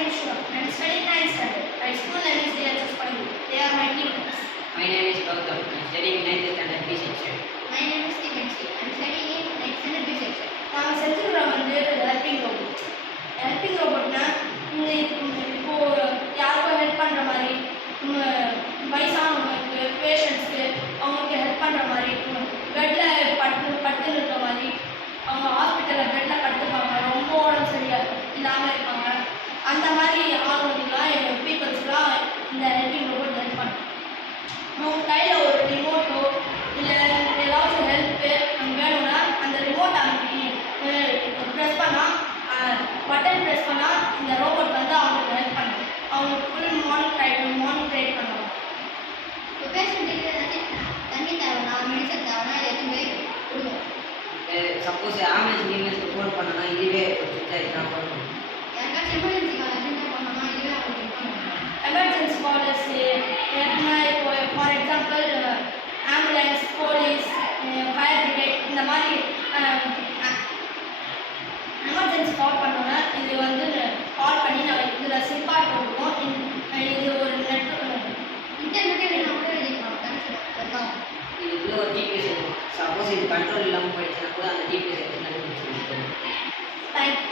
name is Shiva. I am studying 9th standard. My school name is DHS Pandu. They are my teachers. My name is Gautam. I am studying 9th standard B section. My name is Dikanshi. I am studying in 9th standard B section. நாங்கள் செஞ்சுக்கிறோம் வந்து helping robot. Helping ரோபோட்னா இப்போ யாருக்கும் help பண்ணுற மாதிரி வயசானவங்களுக்கு பேஷண்ட்ஸ்க்கு அவங்களுக்கு help பண்ணுற மாதிரி பெட்டில் பட்டு இருக்க மாதிரி அவங்க ஹாஸ்பிட்டலில் பெட்டில் படுத்துப்பாங்க, ரொம்ப உடம்பு சரியாக இல்லாமல் இருப்பாங்க. அந்த மாதிரி ஆளுங்களுக்குலாம் எங்கள் பீப்புள்ஸ்லாம் இந்த ஹெல்பிங் ரோபோட் ஹெல்ப் பண்ணும். அவங்க கையில் ஒரு ரிமோட்டோ இல்லை ஏதாச்சும் ஹெல்ப்பு வேணும்னா அந்த ரிமோட்டை ப்ரெஸ் பண்ணால் பட்டன் ப்ரெஸ் பண்ணால் இந்த ரோபோட் வந்து அவங்களுக்கு ஹெல்ப் பண்ணும். அவங்களுக்கு ஃபுல் மானிட்டரேட் பண்ணுவாங்க. இப்போ பேஷண்ட்டுக்கு ஏதாச்சும் தண்ணி தேவைன்னா மெடிசன் தேவைன்னா எதுவுமே கொடுக்கும். சப்போஸ் ஆம்புலன்ஸ் நீங்களுக்கு ஃபோன் பண்ணனா இதுவே ஒரு சுவிட்சாக இருந்தால் ஃபோன் பண்ணும். யாருக்காச்சும் எமர்ஜென்சி கால் அட்டென்ட் பண்ணோம்னா இதுவே அவங்களுக்கு இன்ஃபார்ம் பண்ணுவாங்க. எமர்ஜென்சி காலர்ஸ் எப்படின்னா இப்போ for example ambulance, police, fire brigade இந்த மாதிரி எமர்ஜென்சி கால் பண்ணோன்னா இது வந்து கால் பண்ணி நான் இதில் சிம் கார்டு போட்டுருவோம். இது ஒரு இன்டர்நெட்டே வேணும் கூட எழுதிக்கலாம் கனெக்ஷன் இருக்காங்க. இதுக்குள்ள ஒரு ஜிபிஎஸ் இருக்கும். சப்போஸ் இது கண்ட்ரோல் இல்லாமல் போயிடுச்சுன்னா கூட அந்த ஜிபிஎஸ் எடுத்து கண்டுபிடிச்சு. தேங்க்யூ.